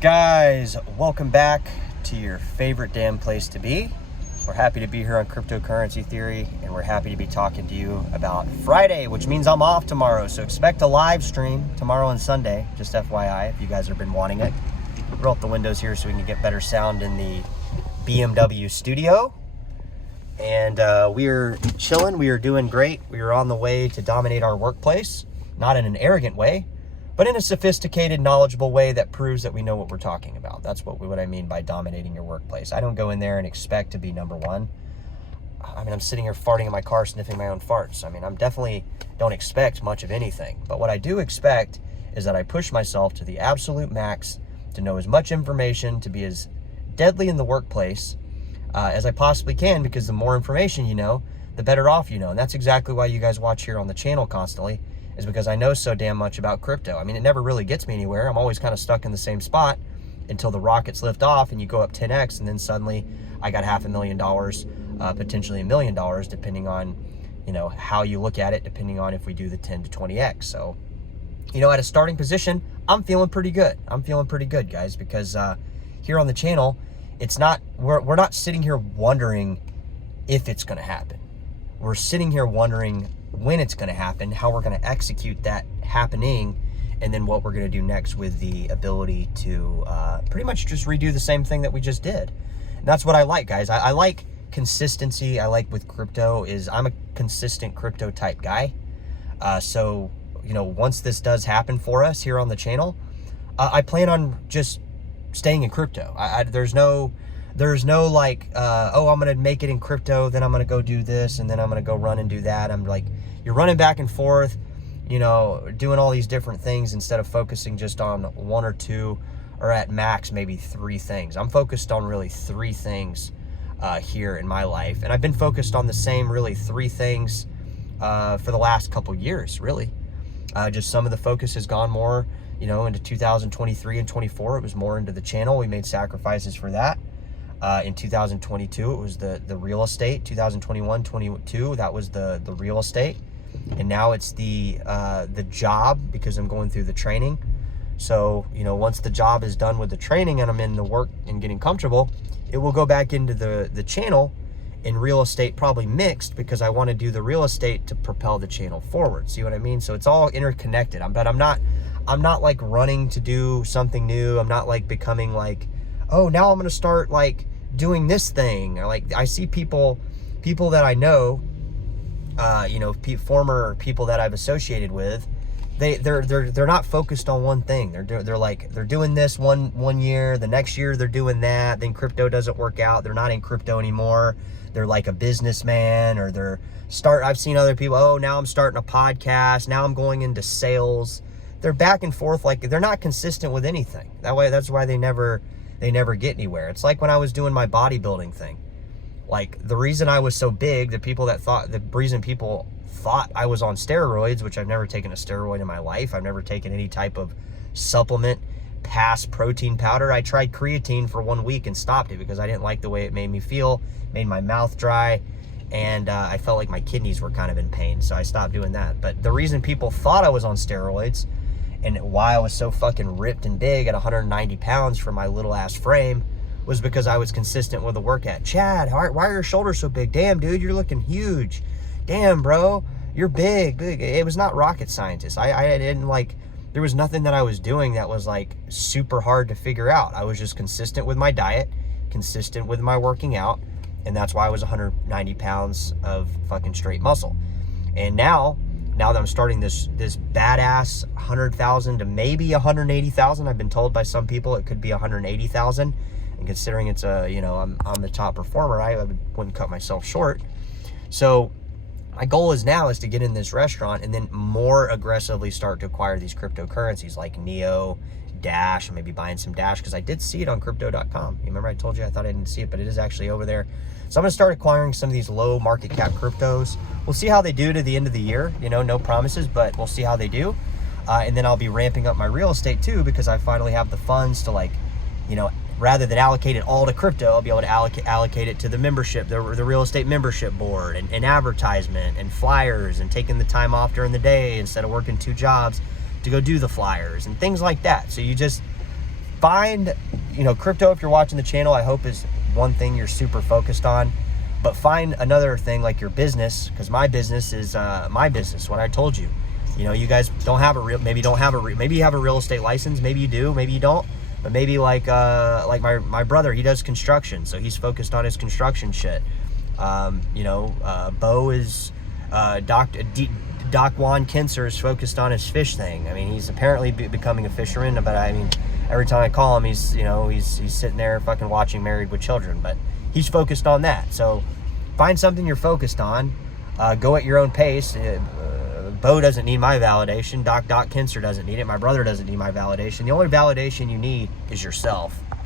Guys, welcome back to your favorite damn place to be. We're happy to be here on Cryptocurrency Theory, and we're happy to be talking to you about Friday, which means I'm off tomorrow. So expect a live stream tomorrow and Sunday, just FYI, if you guys have been wanting it. Roll up the windows here so we can get better sound in the BMW studio. And we are chilling. We are doing great. We are on the way to dominate our workplace, not in an arrogant way, but in a sophisticated, knowledgeable way that proves that we know what we're talking about. That's what I mean by dominating your workplace. I don't go in there and expect to be number one. I mean, I'm sitting here farting in my car, sniffing my own farts. I mean, I'm definitely don't expect much of anything. But what I do expect is that I push myself to the absolute max to know as much information, to be as deadly in the workplace as I possibly can, because the more information you know, the better off you know. And that's exactly why you guys watch here on the channel constantly, is because I know so damn much about crypto. I mean, it never really gets me anywhere. I'm always kind of stuck in the same spot until the rockets lift off and you go up 10x, and then suddenly I got $500,000, potentially $1 million, depending on, you know, how you look at it, depending on if we do the 10 to 20x. So, you know, at a starting position, I'm feeling pretty good. I'm feeling pretty good, guys, because here on the channel, it's not, we're not sitting here wondering if it's going to happen. We're sitting here wondering when it's going to happen, how we're going to execute that happening, and then what we're going to do next with the ability to pretty much just redo the same thing that we just did. And that's what I like, guys. I like consistency. I like with crypto is I'm a consistent crypto type guy. So, you know, once this does happen for us here on the channel, I plan on just staying in crypto. There's no like, oh, I'm going to make it in crypto, then I'm going to go do this, and then I'm going to go run and do that. I'm like, you're running back and forth, you know, doing all these different things instead of focusing just on one or two, or at max, maybe 3 things. I'm focused on really 3 things here in my life. And I've been focused on the same really 3 things for the last couple years, really. Just some of the focus has gone more, you know, into 2023 and 24. It was more into the channel. We made sacrifices for that. In 2022, it was the real estate. 2021, 22, that was the real estate. And now it's the job, because I'm going through the training. So, you know, once the job is done with the training and I'm in the work and getting comfortable, it will go back into the channel in real estate, probably mixed, because I want to do the real estate to propel the channel forward. See what I mean? So it's all interconnected. But I'm not like running to do something new. I'm not like becoming like, oh, now I'm going to start like doing this thing. Or like, I see people that I know, you know, former people that I've associated with, they're not focused on one thing. They're doing this one year, the next year they're doing that, then crypto doesn't work out, they're not in crypto anymore. They're like a businessman, or I've seen other people, oh, now I'm starting a podcast, now I'm going into sales. They're back and forth, like they're not consistent with anything. That's why they never get anywhere. It's like when I was doing my bodybuilding thing. Like, the reason I was so big, the reason people thought I was on steroids, which I've never taken a steroid in my life. I've never taken any type of supplement past protein powder. I tried creatine for 1 week and stopped it because I didn't like the way it made me feel, made my mouth dry, and I felt like my kidneys were kind of in pain, so I stopped doing that. But the reason people thought I was on steroids, and why I was so fucking ripped and big at 190 pounds for my little ass frame, was because I was consistent with the workout. Chad, why are your shoulders so big? Damn, dude, you're looking huge. Damn, bro, you're big. It was not rocket scientist. I didn't like, there was nothing that I was doing that was like super hard to figure out. I was just consistent with my diet, consistent with my working out, and that's why I was 190 pounds of fucking straight muscle. And now that I'm starting this badass 100,000 to maybe 180,000, I've been told by some people it could be 180,000. And considering it's I'm the top performer, I wouldn't cut myself short. So my goal is to get in this restaurant and then more aggressively start to acquire these cryptocurrencies like Neo, Dash, and maybe buying some Dash, because I did see it on crypto.com. You remember I told you I thought I didn't see it, but it is actually over there. So I'm going to start acquiring some of these low market cap cryptos. We'll see how they do to the end of the year. You know, no promises, but we'll see how they do. And then I'll be ramping up my real estate too, because I finally have the funds to, like, you know, rather than allocate it all to crypto, I'll be able to allocate it to the membership, the real estate membership board, and advertisement and flyers, and taking the time off during the day instead of working 2 jobs to go do the flyers and things like that. So you just, find, crypto, if you're watching the channel, I hope is one thing you're super focused on. But find another thing like your business, because my business is my business. When I told you, you guys don't have maybe you have a real estate license, maybe you do, maybe you don't. But maybe like my brother, he does construction, so he's focused on his construction shit. Bo is Doc Juan Kinser is focused on his fish thing. I mean, he's apparently becoming a fisherman, but I mean, every time I call him, he's sitting there fucking watching Married with Children, but he's focused on that. So find something you're focused on. Go at your own pace. Bo doesn't need my validation. Doc Kinser doesn't need it. My brother doesn't need my validation. The only validation you need is yourself.